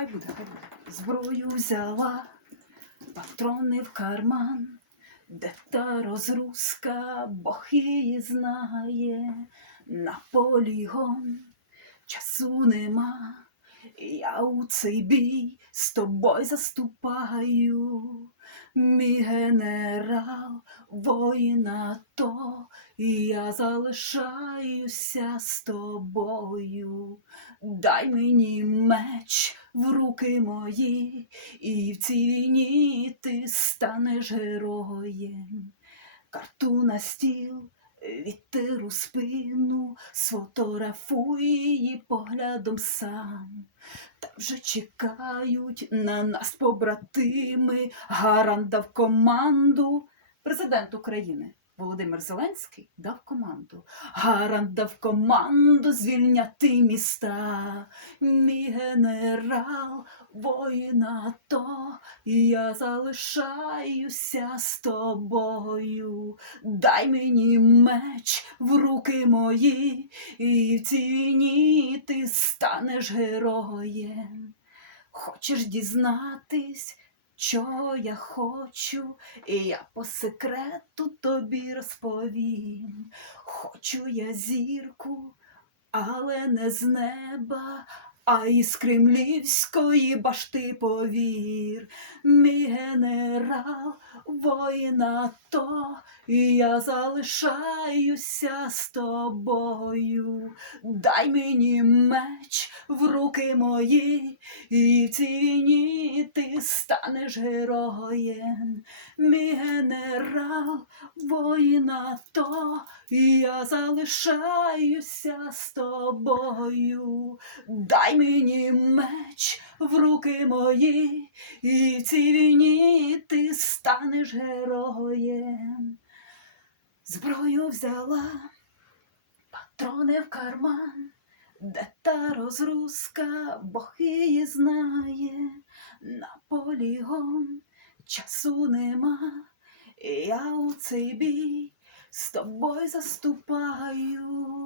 хай буде, хай буде. Зброю взяла, патрони в карман, де та розруска, Бог її знає, на полігон часу нема. Я у цей бій з тобою заступаю, мій генерал, воїна то, я залишаюся з тобою. Дай мені меч в руки мої, і в цій війні ти станеш героєм. Карту на стіл, вітеру спину, сфотографуй її поглядом сам. Та вже чекають на нас побратими, гаранда дав команду. Президент України Володимир Зеленський дав команду. Гарант дав команду звільняти міста. Мій генерал, воїна то, я залишаюся з тобою. Дай мені меч в руки мої, і в цій ти станеш героєм. Хочеш дізнатись, що я хочу, і я по секрету тобі розповім. Хочу я зірку, але не з неба, а із кремлівської башти повір. Мій генерал, воїна то, і я залишаюся з тобою. Дай мені меч в руки мої, і війні ти станеш героєм. Мій генерал, воїна то, і я залишаюся з тобою. Дай мені меч в руки мої, і в цій війні ти станеш героєм. Зброю взяла, патрони в карман, де та розруска, Бог її знає, на полігон часу нема, я у цей бій з тобою заступаю.